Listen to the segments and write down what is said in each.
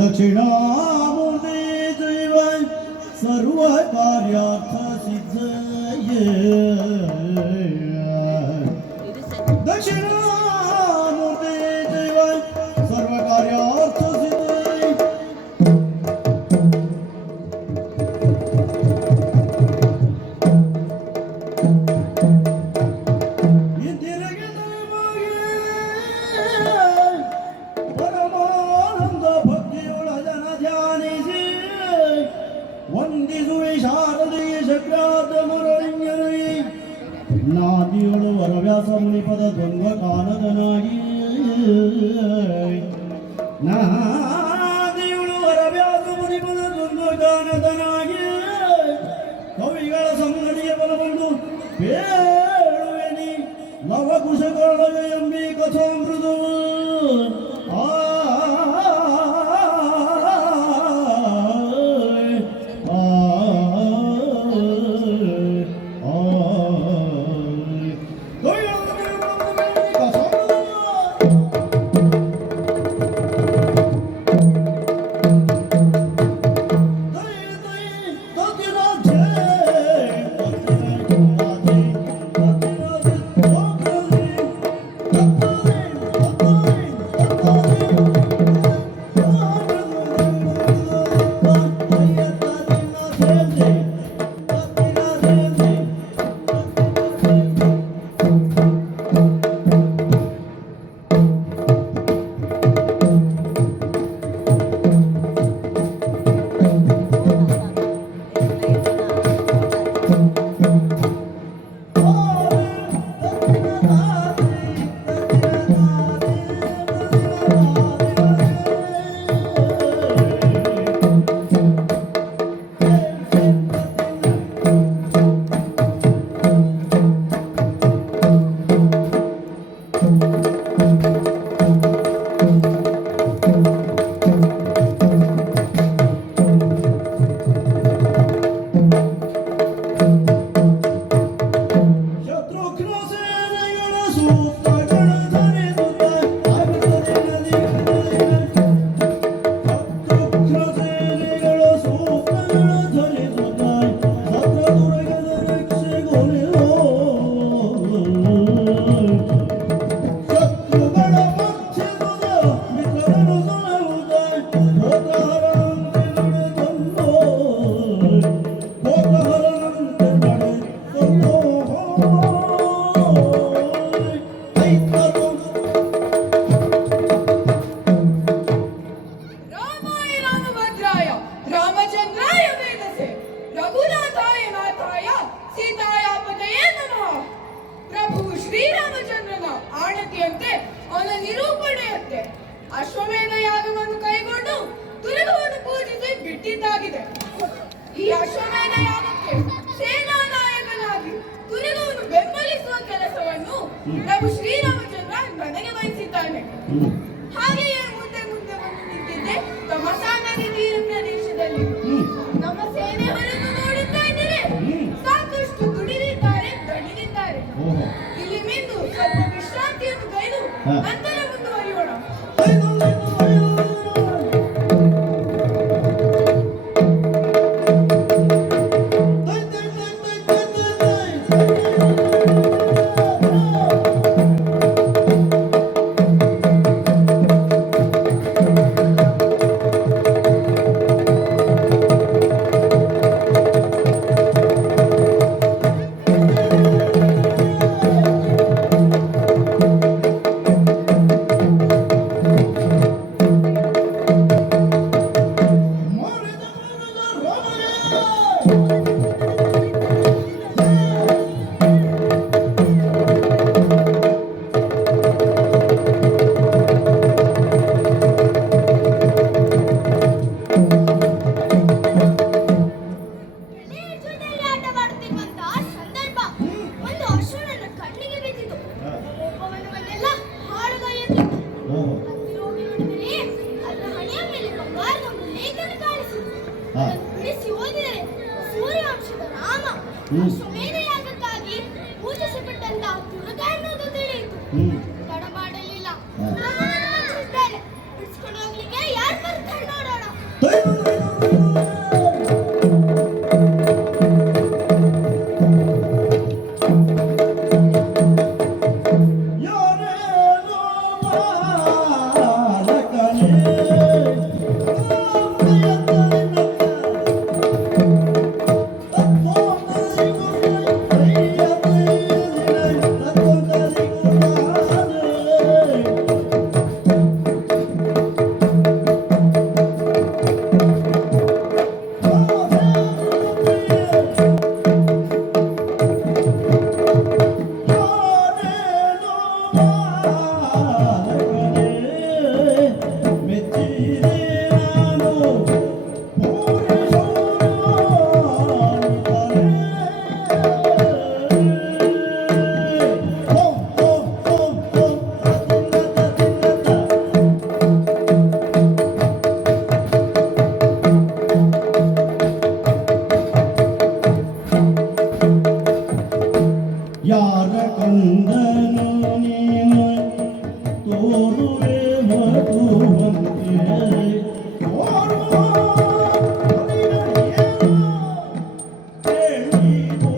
दक्षिणामूर्ते चैव सर्वकार्यार्थसिद्धये दक्षिणामूर्ते चैव सर्वकार्यार्थसिद्धये ನಾದಿಯೊಳು ವರವ್ಯಾಸ ಮುನಿಪದ ದ್ವಂದ್ವ ಕಾನದನಾಗಿ ನಾದಿಯೊಳು ವರವ್ಯಾಸ ಮುನಿಪದ ದ್ವಂದ್ವ ಕಾನದನಾಗಿ ಕವಿಗಳ ಸಂಗಡಿಗೆ ಬಲಗೊಂಡು ಬೇಳುವೆನಿ ಲವಕುಶಗೊಳ್ಳವೆ ಎಂಬಿ ಕಥಾಮೃದು ಅಶ್ವಮೇಧ ಯಾಗವನ್ನು ಕೈಗೊಂಡು ತುರಗವನ್ನು ಪೂಜಿಸಿ ಬಿಟ್ಟಿದ್ದಾಗಿದೆ. ಈ ಅಶ್ವಮೇಧ ಯಾಗಕ್ಕೆ ಸೇನಾ ನಾಯಕನಾಗಿ ತುರಗವನ್ನು ಬೆಂಬಲಿಸುವ ಕೆಲಸವನ್ನು ಪ್ರಭು ಶ್ರೀರಾಮಚಂದ್ರ ನನಗೆ ವಹಿಸಿದ್ದಾನೆ. ಹಾಗೆಯೇ ಮುಂದೆ ಮುಂದೆ ಬಂದು ನಿಂತಿದ್ದೆ ತಮಸಾ ನದಿ ತೀರ ಪ್ರದೇಶದಲ್ಲಿ. ನಮ್ಮ ಸೇನೆಯವರನ್ನು ನೋಡುತ್ತಾ ಇದ್ದರೆ ಸಾಕಷ್ಟು ದುಡಿದಿದ್ದಾರೆ, ದಣಿದಿದ್ದಾರೆ. ಇಲ್ಲಿ ಮಿಂದು ಸ್ವಲ್ಪ ವಿಶ್ರಾಂತಿಯನ್ನು ಕೈದು ನಂತರ ಮುಂದುವರಿಯೋಣ. ಹ್ಮ್ ತಡ ಮಾಡಲಿಲ್ಲ. ಹಾ. ಬಿಡಿಸ್ಕೊಂಡು ಹೋಗ್ಲಿಕ್ಕೆ ಯಾರು ಬರ್ತಾರೆ ನೋಡೋಣ. ಯಾರೇನೋ ಬಾಲಕನೇ, ಯಾರ ಕಂದನು ನೀನು ತೋರುವೆ ಮಧುವಂತೆ ತೋರುವ ಹೇಳಿದೋ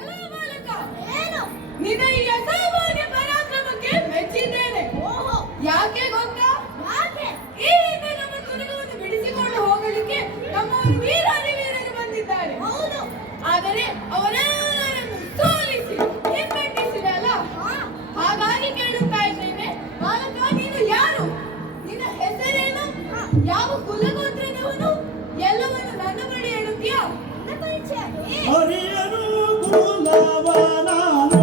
ಎಲ್ಲ ಬಾಲಕ, ಏನು? ನಿನ್ನ ಈ ಅಸಾಮಾನ್ಯ ಪರಾಕ್ರಮಕ್ಕೆ ಮೆಚ್ಚಿದ್ದೇನೆ. ಓಹೋ, ಯಾಕೆ ಗೊತ್ತಾ? ಯಾಕೆ? ಈ ಹಿಂದೆ ನಮ್ಮ ತುರುಗವನ್ನು ಬಿಡಿಸಿಕೊಂಡು ಹೋಗಲಿಕ್ಕೆ ನಮ್ಮವರು ವೀರರು ಬಂದಿದ್ದಾರೆ. ಹೌದು. ಆದರೆ ಅವರೆಲ್ಲರನ್ನು ಸೋಲಿಸಿ ಹಿಮ್ಮೆಟ್ಟಿಸಿದಲ್ಲ. ಹಾ. ಹಾಗಾಗಿ ಕೇಳುತ್ತಾ ಇದ್ದೇನೆ, ಬಾಲಕ ನೀನು ಯಾರು? ನಿನ್ನ ಹೆಸರೇನು? ಯಾವ ಕುಲಗೋತ್ರದವನು? ಎಲ್ಲವನ್ನು ನನ್ನ ಬಳಿ ಹೇಳುತ್ತೀಯಾ? ನನ್ನ ಪರಿಚಯ ಆಗಿ. ಹರಿಯನು ಕುಲವ ನಾನು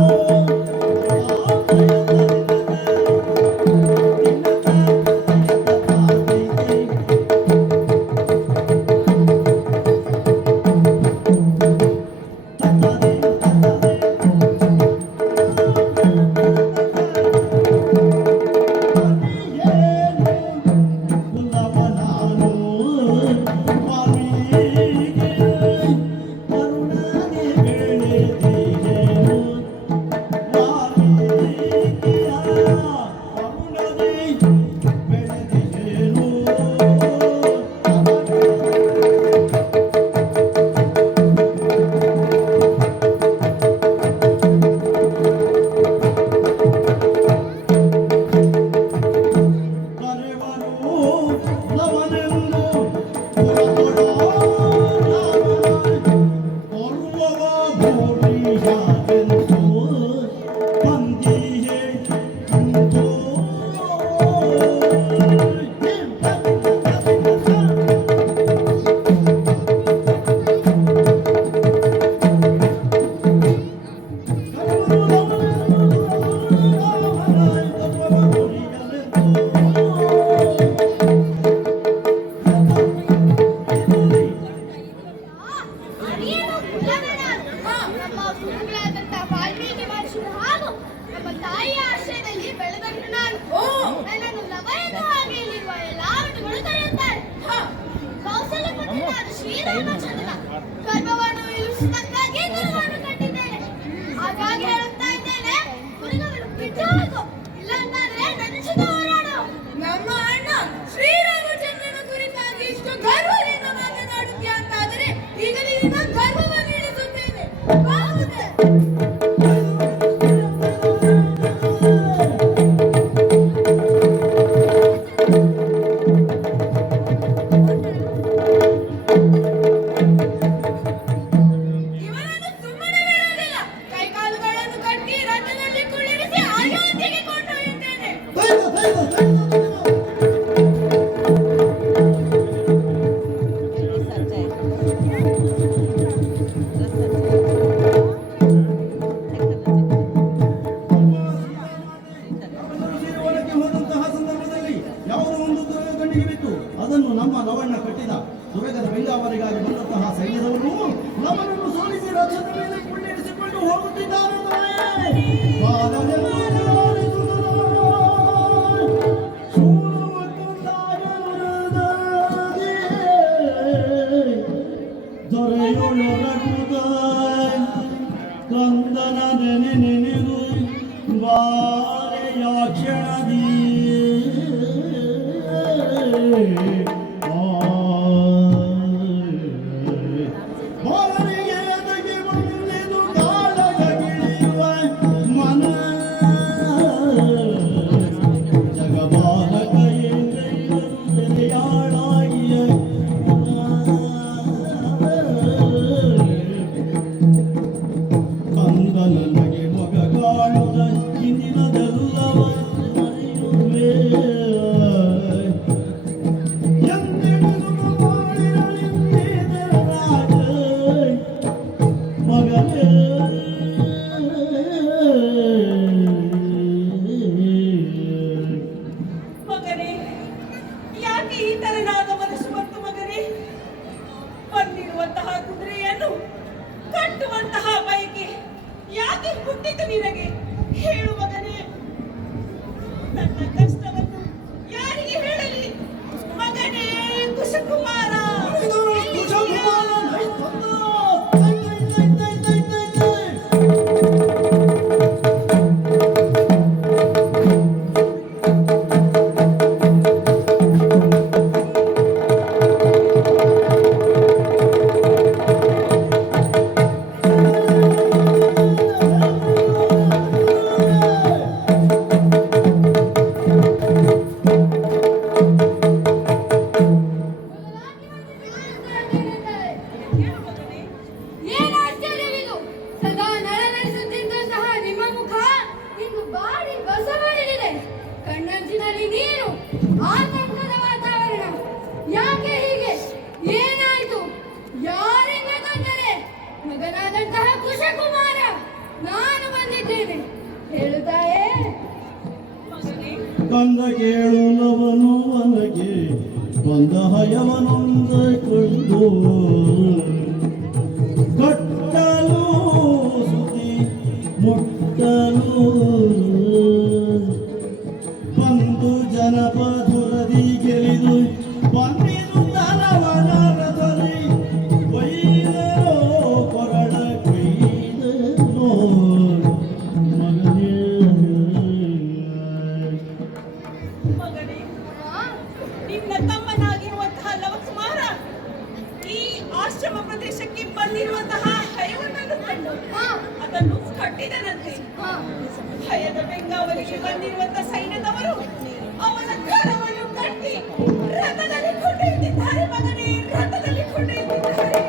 ಅರಿಯೇನು ಕುಲವೇಣ? ನಮ್ಮ ಗುರುಗಳಾದಂತ ವಾಲ್ಮೀಕಿ ಮಹರ್ಷಿಗಳ ಹಾಗೂ ನಮ್ಮ ತಾಯಿಯ ಆಶ್ರಯದಲ್ಲಿ ಬೆಳೆದವನು ನಾನು. ಓ! ನನ್ನನ್ನು ಲವ ಎಂದು ಹಾಗೆ ಇಲ್ಲಿರುವ ಎಲ್ಲ ಆಟಗಳು ಕರೆಯುತ್ತಾರೆ. ಕೌಶಲ್ಯ ಪುತ್ರನಾದ ಶ್ರೀರಾಮಚಂದ್ರನ ಗರ್ಭವನ್ನು ಇಳಿಸಿದ್ದಕ್ಕಾಗಿ ಗುರುವನ್ನು ಕಂಡಿದ್ದೇನೆ. ಹಾಗಾಗಿ ಹೇಳುತ್ತಾ ಇದ್ದೇನೆ, ಗುರುಗಳನ್ನು ಬಿಟ್ಟು ಹೋಗು, ಇಲ್ಲಾಂತಾದ್ರೆ ನನ್ನ ಜೊತೆ ಹೋರಾಡು. ನಮ್ಮ ಅಣ್ಣ ಶ್ರೀರಾಮಚಂದ್ರನ ಕುರಿತಾಗಿ ಇಷ್ಟು ಗರ್ವದಿಂದ ಮಾತನಾಡುತ್ತೀಯ ಅಂತಾದರೆ ಈಗ ನಿನ್ನ ಗರ್ವವನ್ನು ಇಳಿಸುತ್ತೇನೆ. ಬಾಹುದೆ. ಇವರನ್ನು ಸುಮ್ಮನೆ ಬಿಡುವುದಿಲ್ಲ. ಕೈಕಾಲುಗಳನ್ನು ಕಟ್ಟಿ ರಥದಲ್ಲಿ ಕುಳ್ಳಿರಿಸಿ ಅಯೋಧ್ಯೆಗೆ ಕೊಂಡೊಯ್ಯುತ್ತೇನೆ. ಮನೆಯೊಳಗುದ ಕಂದನ ನೆನೆದು ಬಾರೆಯ ಕ್ಷಣದಿ ಬಾರಿಗೆ ಎದಗಿ ಬಂದಿದು ಕಾಳಗಿಳಿಯುವ ಮನ ಜಗಬಾಲಕ ಎಂದೆಲ್ಲರೂ ಸೆರೆಯಾಳಾಗಿಯ ಕಂದನಗೆ ಮಗ ಕಾಣುದ ಇಂದಿನದೆಲ್ಲವ ಮರೆಯುವೆ ಎಂದೆಂದು ಮಾಡಿರಲಿದ್ದೇನೆ ರಾಜ ಮಗನೇ ಮಗನೇ, ಯಾಕೆ ಈ ತರನಾದ ಮನಸ್ಸು ಬಂತು ಮಗನೇ? ಬಂದಿರುವಂತಹ ಕುದುರೆಯನ್ನು ಕಟ್ಟುವಂತಹ ಬಯಕೆ ಯಾಕೆ ಹುಟ್ಟಿತು ನಿನಗೆ? ಹೇಳು ಮಗನೇ, ನನ್ನ ಕಷ್ಟವನ್ನು ಯಾರಿಗೆ ಹೇಳಲಿ? ಮಗನೇ ಕುಶಕುಮಾರ, ಹೇಳು ಮಗನೇ. ಏನು ಆಶ್ಚರ್ಯವಿದು? ಸದಾ ನಳನಳಿಸುತ್ತಿದ್ದಂತಹ ನಿಮ್ಮ ಮುಖ ಇಂದು ಬಾಡಿ ಬಸವಳಿದಿದೆ. ಕಣ್ಣಂಚಿನಲ್ಲಿ ನೀರು, ಆತಂಕದ ವಾತಾವರಣ. ಯಾಕೆ ಹೀಗೆ? ಏನಾಯ್ತು? ಯಾರಿಂದ ತೊಂದರೆ? ಮಗನಾದಂತಹ ಕುಶಕುಮಾರ, ನಾನು ಬಂದಿದ್ದೇನೆ. ಹೇಳುತ್ತಾಯೇ ಮಗನೇ, ಕಂದ ಕೇಳುವವನು ವನಗೆ ಬಂದ ಹಯವನೊಂದ ಕೊಂಡು ಕಟ್ಟಲು ಸುದ್ದಿ ಮುಟ್ಟಲು ಬಂದು ಜನಪದುರದಿ ಗೆಲಿದು ಬಂದಿದು ತಲವನ ರಥಲಿ ಕೊಯ್ದರೋ ಕೊರಡ ಕೊಯ್ದರೋ ಮಗನೇ ಮಗನೇ, ನಿನ್ನ ತಮ್ಮನಾಗಿರುವಂತಹ ಲವಕುಮಾರ ಈ ಆಶ್ರಮ ಪ್ರದೇಶಕ್ಕೆ ಬಂದಿರುವಂತಹ ಹಯವನನ್ನು ಕಂಡು ಅದನ್ನು ಕಟ್ಟಿದನಂತೆ. ಭಯದ ಬೆಂಗಾವಲಿಗೆ ಬಂದಿರುವಂತಹ ಸೈನ್ಯದವರು ಅವನ ಕರವನ್ನು ಕಟ್ಟಿ ರಥದಲ್ಲಿ ಕೊಂಡೊಯ್ದಿದ್ದಾರೆ ಮಗನೇ, ರಥದಲ್ಲಿ ಕೊಂಡೊಯ್ದಿದ್ದಾರೆ.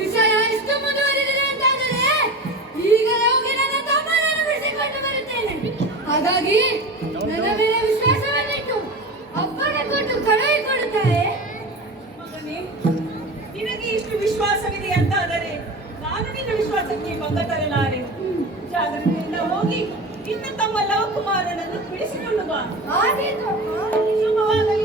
ವಿಷಯ ಎಷ್ಟು ಮುಂದುವರಿದಿದೆ ಅಂತಾದರೆ ಈಗಲೇ ಹೋಗಿ ನನ್ನ ತಮ್ಮನನ್ನು ಬಿಡಿಸಿಕೊಂಡು ಬರುತ್ತೇನೆ. ಹಾಗಾಗಿ ನನ್ನ ಮೇಲೆ ವಿಶ್ವಾಸವನ್ನಿಟ್ಟು ಅಪ್ಪಣೆ ಕೊಟ್ಟು ಕಳುಹಿಕೊಡುತ್ತಾರೆ. ಮಗನೇ, ನಿನಗೆ ಇಷ್ಟು ವಿಶ್ವಾಸವಿದೆ ಅಂತಾದರೆ ನಾನು ನಿನ್ನ ವಿಶ್ವಾಸಕ್ಕೆ ಭಂಗ ತರಲಾರೆ. ಜಾಗ್ರತೆಯಿಂದ ಹೋಗಿ ನಿನ್ನ ತಮ್ಮ ಲವಕುಮಾರನನ್ನು ಬಿಡಿಸಿಕೊಂಡು ಬಾ. ಆದೀತು. ಶುಭವಾಗಲಿ.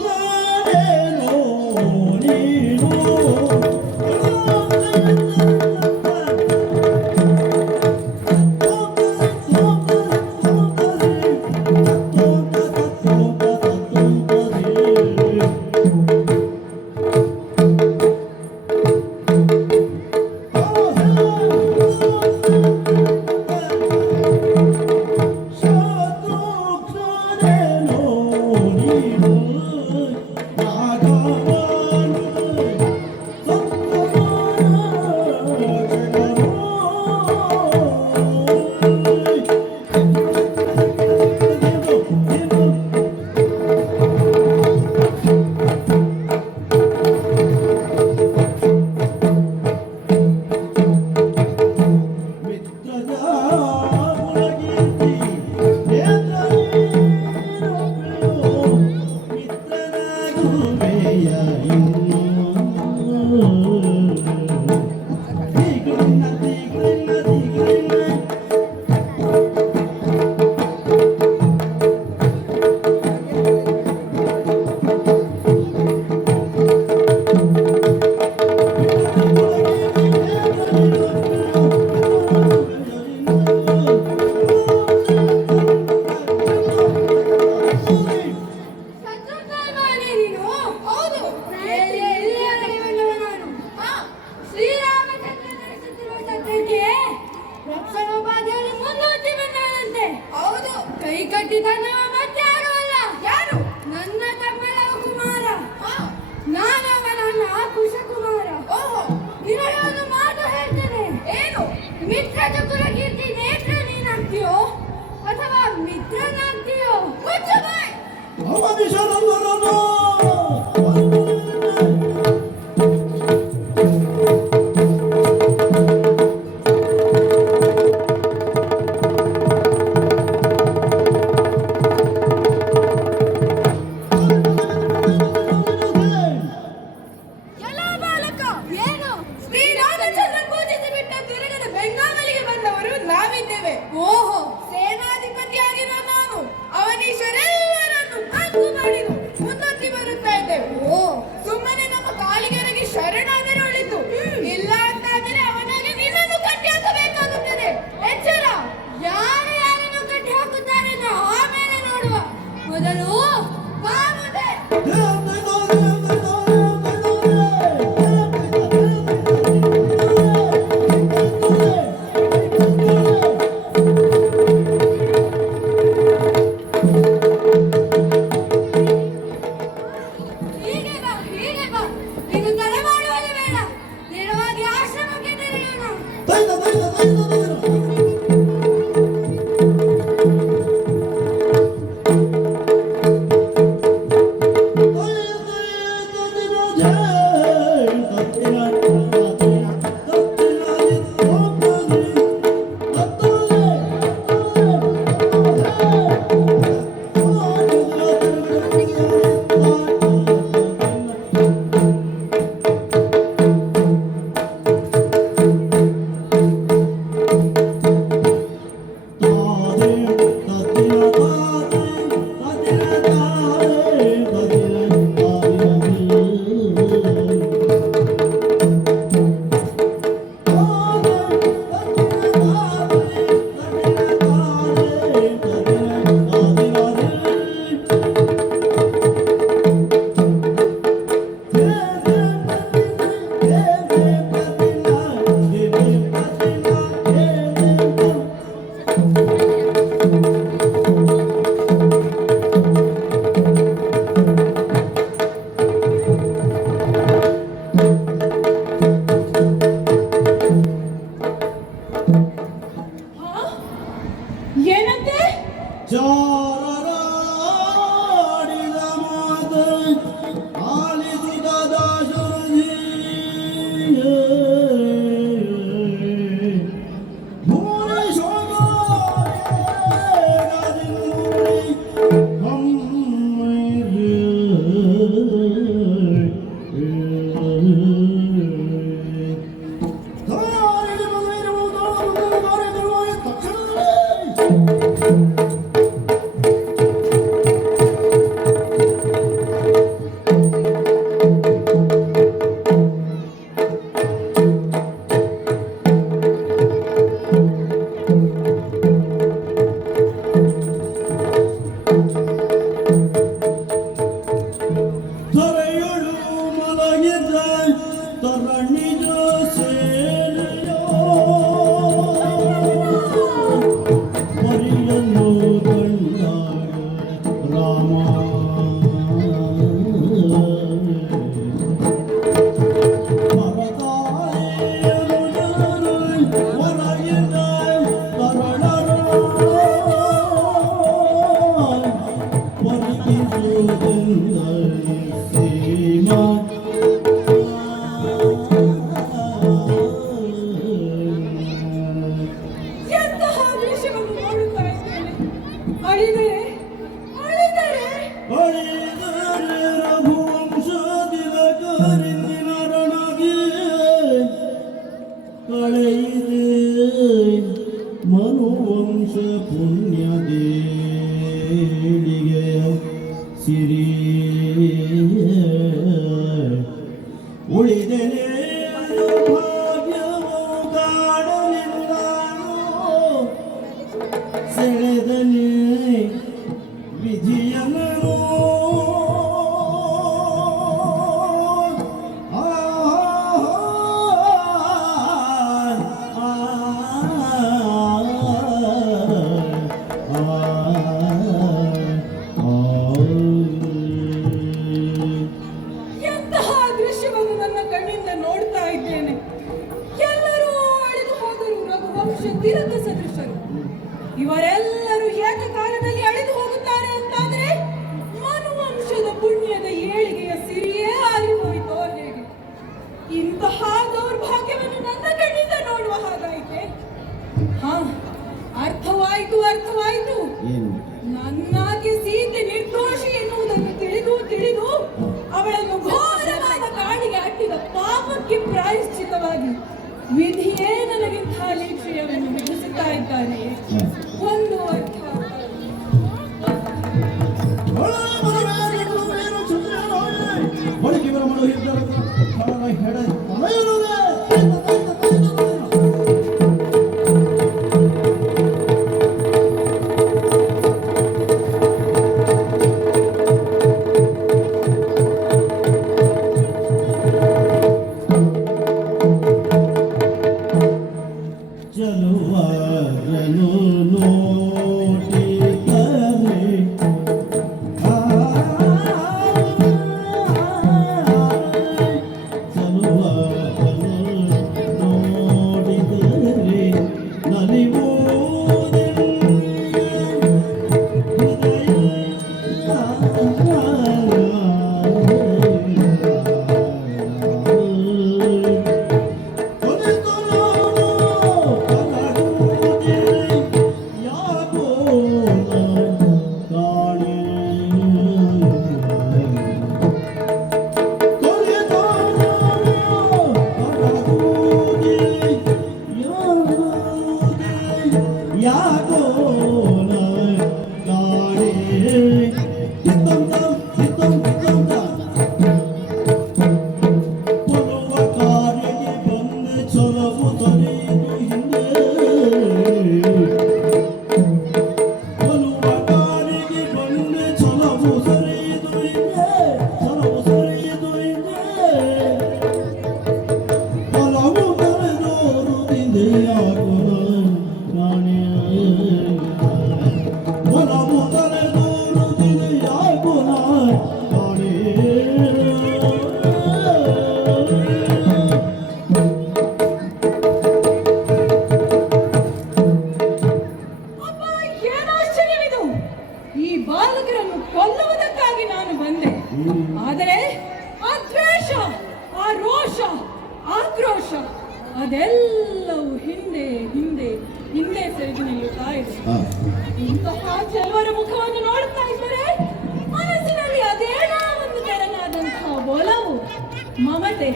ಚಂದ್ರೋಕ್ಲನೇನೋ ನೀನು ಇರುವೆಯ ಇನ್ನು ದಿಗ್ರಿನ ದಿಗ್ರಿನ ದಿಗ್ರಿನ ಸತ್ಯಕಾಲವಾಣಿ ನೀನು? ಹೌದು. ಎಲ್ಲಿಯ ನಡೆಯುವವ ನಾನು? ಶ್ರೀರಾಮಚಂದ್ರ ನಡೆಸುತ್ತಿರುವ ಸತ್ಯಕ್ಕೆ ರಕ್ಷಣೋಪಾದಿಯಲ್ಲಿ ಮುಂದೂಡಿ ಬಂದವನಂತೆ. ಹೌದು. ಕೈ ಕಟ್ಟಿ ತನ್ನವ ಮತ್ತೆ ಆಡುವಲ್ಲ. ಯಾರು? ನನ್ನ ತಮ್ಮಲವ ಕುಮಾರ. ನಾನವನನ್ನ ಕುಶಕುಮಾರ. ಓಹೋ. ನಿನಗೆ ಒಂದು ಮಾತು ಹೇಳ್ತೇನೆ. ಏನು? ಮಿತ್ರ ಚತುರ ಕೀರ್ತಿ ನೇತ್ರ ನೀನಾಗ್ತೀಯೋ ಅಥವಾ ಮಿತ್ರನಾಗ್ತೀಯೋ? ಮುಚ್ಚ ಬಾಯ್. ಅವನಿಶರಲ್ಲರನು ಎಲ್ಲ ಬಾಲಕ. ಏನು? ಶ್ರೀರಾಮಚಂದ್ರ ಪೂಜಿಸಿ ಬಿಟ್ಟ ತಿರುಗದ ಬೆಂಗಾವಲಿಗೆ ಬಂದವರು ನಾವಿದ್ದೇವೆ. ಓಹೋ. ಸೇನಾಧಿಪತಿಯಾಗಿರುವ ನಾನು ಅವನೀಶ್ವರೆಲ್ಲರನ್ನು ಹಕ್ಕು ಮಾಡಿದು ಮುಂದಕ್ಕೆ ಬರುತ್ತಾ ಇದ್ದೇವೆ. ಓ, ಸುಮ್ಮನೆ ನಮ್ಮ ಕಾಲಿಗೆರಗಿ ಶರಣಾದರೆ ಒಳಿತು. ಇಲ್ಲ ಅಂತಾದರೆ ಅವನಿಗೆ ನಿನ್ನನ್ನು ಕಟ್ಟಿ ಹಾಕಬೇಕಾಗುತ್ತದೆ. ಎಚ್ಚರ. ಯಾರು ಯಾರನ್ನು ಕಟ್ಟಿ ಹಾಕುತ್ತಾರೆ ಆಮೇಲೆ ನೋಡುವ. ಮೊದಲು ಬಾ ಮುಂದೆ. ಹೀಗೆ ಬಾ, ಹೀಗೆ ಬಾ. ನೀನು ತಲೆ ಮಾಡುವುದು ಬೇಡ. ನೇರವಾಗಿ ಆಶ್ರಮಕ್ಕೆ ತೆರಳೋಣ. ವಿರುದ್ಧ ಸದೃಶರು. ಇವರೆಲ್ಲರೂ ಏಕಕಾಲದಲ್ಲಿ ಅಳಿದು ಹೋಗುತ್ತಾರೆ ಅಂತಾದ್ರೆ ಮನುವಂಶದ ಪುಣ್ಯದ ಏಳಿಗೆಯ ಸಿರಿಯೇ ಆರಿ ಹೋಯಿತೋ ಹೇಗೆ? ಇಂತಹ ದೌರ್ಭಾಗ್ಯವನ್ನು ನನ್ನ ಕಣ್ಣಿಂದ ನೋಡುವ ಹಾಗಾಯಿತೆ. ಹಾ, ಅರ್ಥವಾಯಿತು. ಏನು? ನನ್ನಾಕೆ ಸೀತೆ ನಿರ್ದೋಷಿ ಎನ್ನುವುದನ್ನು ತಿಳಿದು ಅವಳನ್ನು ಘೋರವಾದ ಕಾಡಿಗೆ ಅಟ್ಟಿದ ಪಾಪಕ್ಕೆ ಪ್ರಾಯಶ್ಚಿತವಾಗಿ ವಿಧಿಯೇ ನನಗಿಂತ ನಿಶ್ಚಯವನ್ನು ವಿಧಿಸುತ್ತಾ ಇದ್ದಾನೆ. ಒಂದು ಅರ್ಥ ಒಳಗೆ ಬರಮಳು ಇದ್ದರ ಹೆಡ ತಲೆಯುರುವೆ. ಚಲುವರನು ನೋಡಿದರೆ ಚಲುವರನು ನೋಡಿದರೆ ಅದೆಲ್ಲವೂ ಹಿಂದೆ ಹಿಂದೆ ಹಿಂದೆ ಸರಿದು ನಿಲ್ಲುತ್ತಾ ಇದೆ. ಇಂತಹ ಕೆಲವರ ಮುಖವನ್ನು ನೋಡುತ್ತಾ ಇದ್ದರೆ ಮನಸ್ಸಿನಲ್ಲಿ ಅದೇನೋ ಒಂದು ತೆರನಾದಂತಹ ಒಲವು, ಮಮತೆ,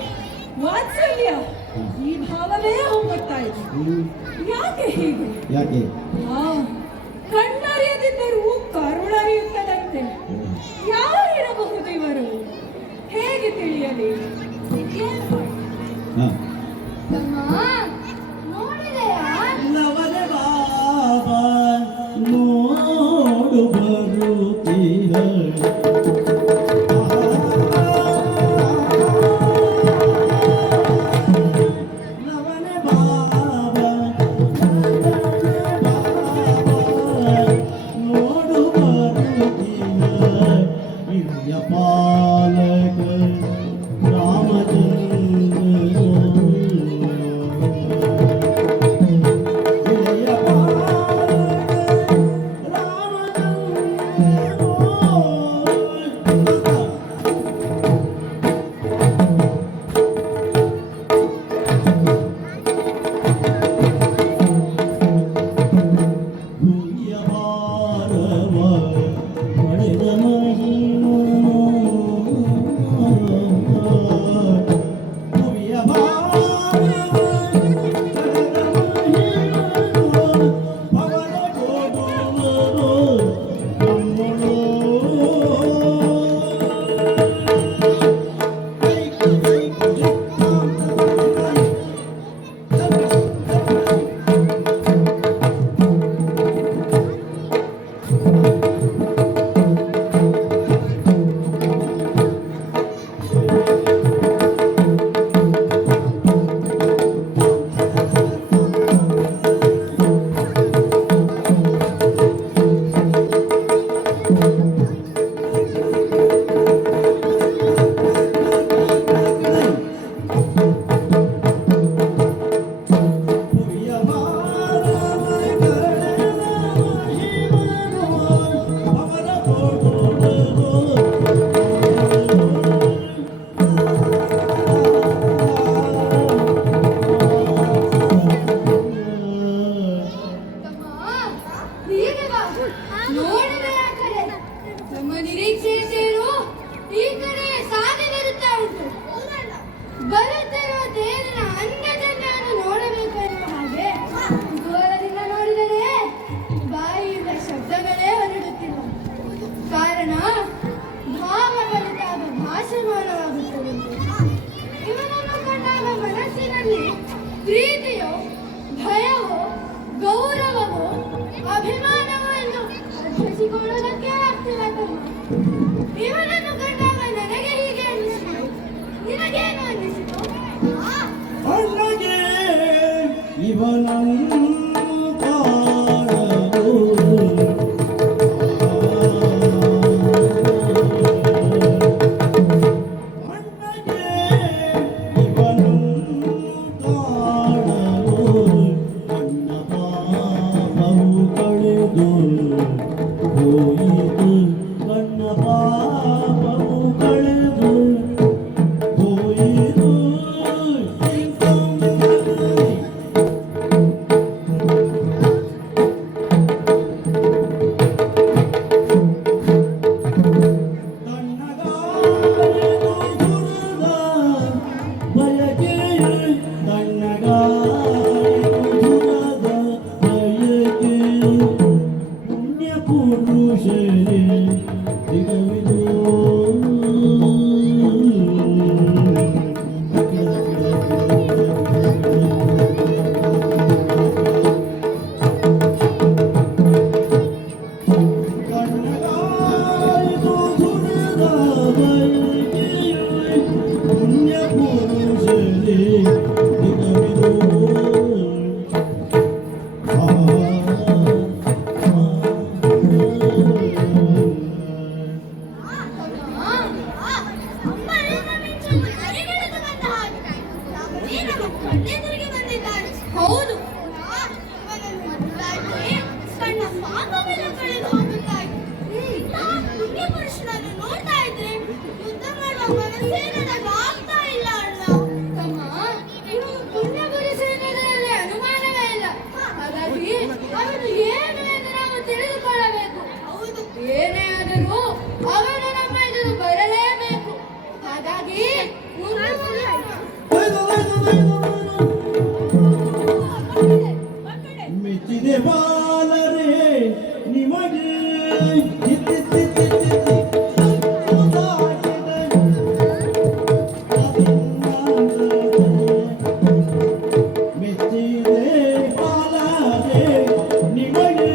ವಾತ್ಸಲ್ಯ ಈ ಭಾವವೇ ಹೊಮ್ಮುತ್ತಾ ಇದೆ. ಯಾಕೆ ಹೀಗೆ? ಯಾಕೆ? ಕಣ್ಣರಿಯದಿದ್ದರೂ ಕರುಣರಿಯುತ್ತದಂತೆ. ಯಾರಿರಬಹುದು ಇವರು? ಹೇಗೆ ತಿಳಿಯಲಿ? ನೋಡಿದೆಯಾ? ಲವನೆ ಬಾಬಾ ನೋಡು ಬರುತ್ತೀರ. ಲವನೆ ಬಾಬಾ ನೋಡು ಬರುತ್ತೀರ. ಹಿರಿಯ ಪಾಲಕ ರಾಮಚಂದ್ರ ಸೇನೆದಾಗ ಆಗ್ತಾ ಇಲ್ಲ ಅಣ್ಣ. ತಮ್ಮ, ಇವರು ಪುಣ್ಯಗುರು ಸೇನೆಗಳಲ್ಲಿ ಅನುಮಾನವೇ ಇಲ್ಲ. ಹಾಗಾಗಿ ಅವನು ಏನು ಎಂದು ನಾವು ತಿಳಿದುಕೊಳ್ಳಬೇಕು. ಹೌದು, ಏನೇ ಆದರೂ ಅವನು ನಮ್ಮ ಎದುರು ಬರಲೇಬೇಕು. ಹಾಗಾಗಿ ಮುಂದುವರಿಯೋಣ. ಮೆಚ್ಚಿದೆ ಬಾಲರೆ ನಿಮಗೆ ಮೆಚ್ಚಿದೆ ಬಾಲರೆ ನಿಮಗೆ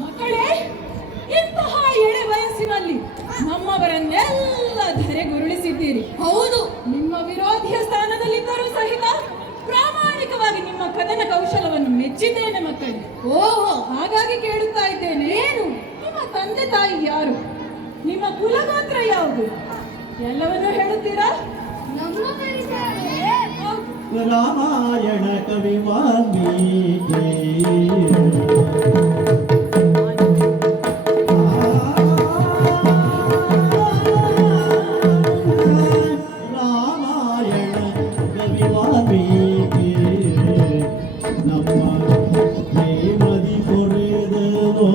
ಮಕ್ಕಳೇ, ಇಂತಹ ಎಳೆ ವಯಸ್ಸಿನಲ್ಲಿ ನಮ್ಮವರನ್ನೆಲ್ಲ ಧರೆಗುರುಳಿಸಿದ್ದೀರಿ. ಹೌದು, ನಿಮ್ಮ ವಿರೋಧಿಯ ಸ್ಥಾನದಲ್ಲಿದ್ದರೂ ಸಹಿತ ಪ್ರಾಮಾಣಿಕವಾಗಿ ನಿಮ್ಮ ಕದನ ಕೌಶಲವನ್ನು ಮೆಚ್ಚಿದ್ದೇನೆ ಮಕ್ಕಳೇ. ಓಹೋ, ಹಾಗಾಗಿ ಕೇಳುತ್ತಾ ಇದ್ದೇನೆ, ಏನು ನಿಮ್ಮ ತಂದೆ ತಾಯಿ ಯಾರು, ನಿಮ್ಮ ಕುಲಗೋತ್ರ ಯಾವುದು, ಎಲ್ಲವನ್ನೂ ಹೇಳುತ್ತೀರಾ? ನಮ್ಮ ಪರಿಸರವೇ ರಾಮಾಯಣ ಕವಿ ವಾಲ್ಮೀಕಿ ರಾಮಾಯಣ ಕವಿ ವಾಲ್ಮೀಕಿ ನಮ್ಮ ಪ್ರೇಮದಿ ಕೊರೆದನು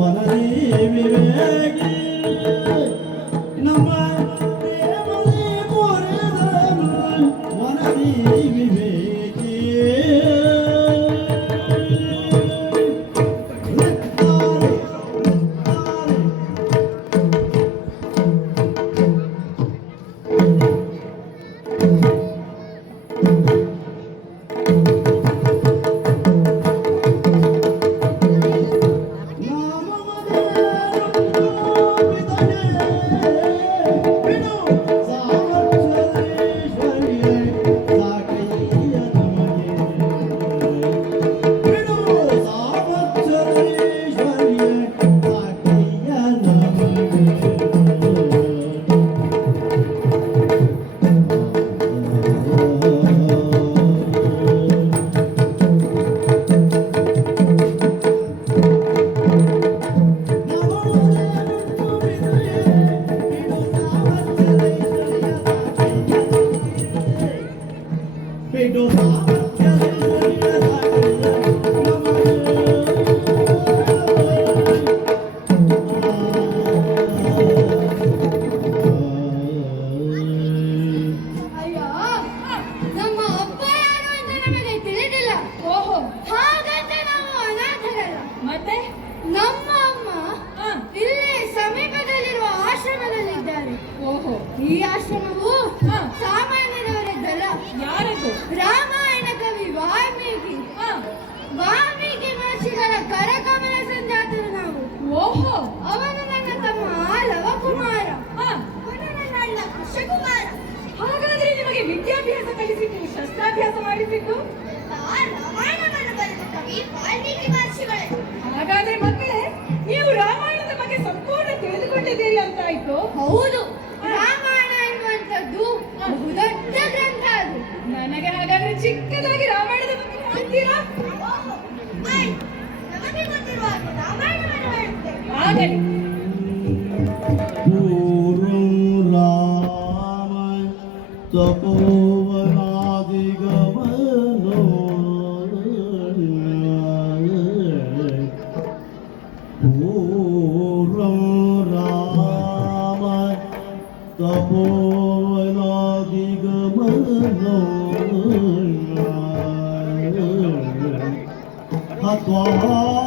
ವನದೇವಿ ವೇಗಿ ನಮ್ಮ ಪ್ರೇಮದಿ ಕೊರೆದನು ವನದೇವಿ ವೇಗಿ ಅಯ್ಯೋ, ನಮ್ಮ ಅಪ್ಪ ಯಾರು ಅಂತ ನಮಗೆ ತಿಳಿದಿಲ್ಲ. ಓಹೋ, ಹಾಗಂತ ನಾವು ಅನಾಥರಲ್ಲ. ಮತ್ತೆ ನಮ್ಮ ಅಮ್ಮ ಇಲ್ಲೇ ಸಮೀಪದಲ್ಲಿರುವ ಆಶ್ರಮದಲ್ಲಿದ್ದಾರೆ. ಓಹೋ, ಈ ಆಶ್ರಮವು ಸಾಮಾನ್ಯದವರದ್ದಲ್ಲ. ಯಾರದು? ರಾಮಾಯಣ ಕವಿ ವಾಲ್ಮೀಕಿ. ವಾಲ್ಮೀಕಿ ಮಹರ್ಷಿಗಳ ಕರಕಮಲ ಸಂಜಾತರು ನಾವು. ಓಹೋ, ಅವನು ನನ್ನ ತಮ್ಮ ಲವಕುಮಾರ, ಅವನು ನನ್ನ ಅಣ್ಣ ಕೃಷ್ಣಕುಮಾರ. ಹಾಗಾದ್ರೆ ನಿಮಗೆ ವಿದ್ಯಾಭ್ಯಾಸ ಕಲಿಸಿದ್ದು, ಶಸ್ತ್ರಾಭ್ಯಾಸ ಮಾಡಿಸಿದ್ದು ರಾಮಾಯಣವನ್ನು ಬರೆದ ಕವಿ ವಾಲ್ಮೀಕಿ ಮಹರ್ಷಿಗಳೇ. ಹಾಗಾದ್ರೆ ಮಕ್ಕಳೇ, ನೀವು ರಾಮಾಯಣದ ಬಗ್ಗೆ ಸಂಪೂರ್ಣ ತಿಳಿದುಕೊಂಡಿದ್ದೀರಿ ಅಂತಾಯ್ತು. ಹೌದು, ರಾಮಾಯಣ ಎನ್ನುವಂಥದ್ದು ಬಹುದೊಡ್ಡ ಗ್ರಂಥ. ಅದು ನನಗೆ ಹಾಗಾದ್ರೆ ಚಿಕ್ಕದಾಗಿ ರಾಮಾಯಣದ ಬಗ್ಗೆ ಹೇಳ್ತೀರಾ? ಆಯ್ತು, ನಮಗೆ ಗೊತ್ತಿರುವ ಹಾಗೆ ರಾಮಾಯಣವನ್ನು ಹೇಳುತ್ತೇವೆ. ಆಗಲಿ. ಪೂರ್ವಂ ರಾಮ ತಪೋವನಾದಿಗಮನೋ ಹತ್ವಾ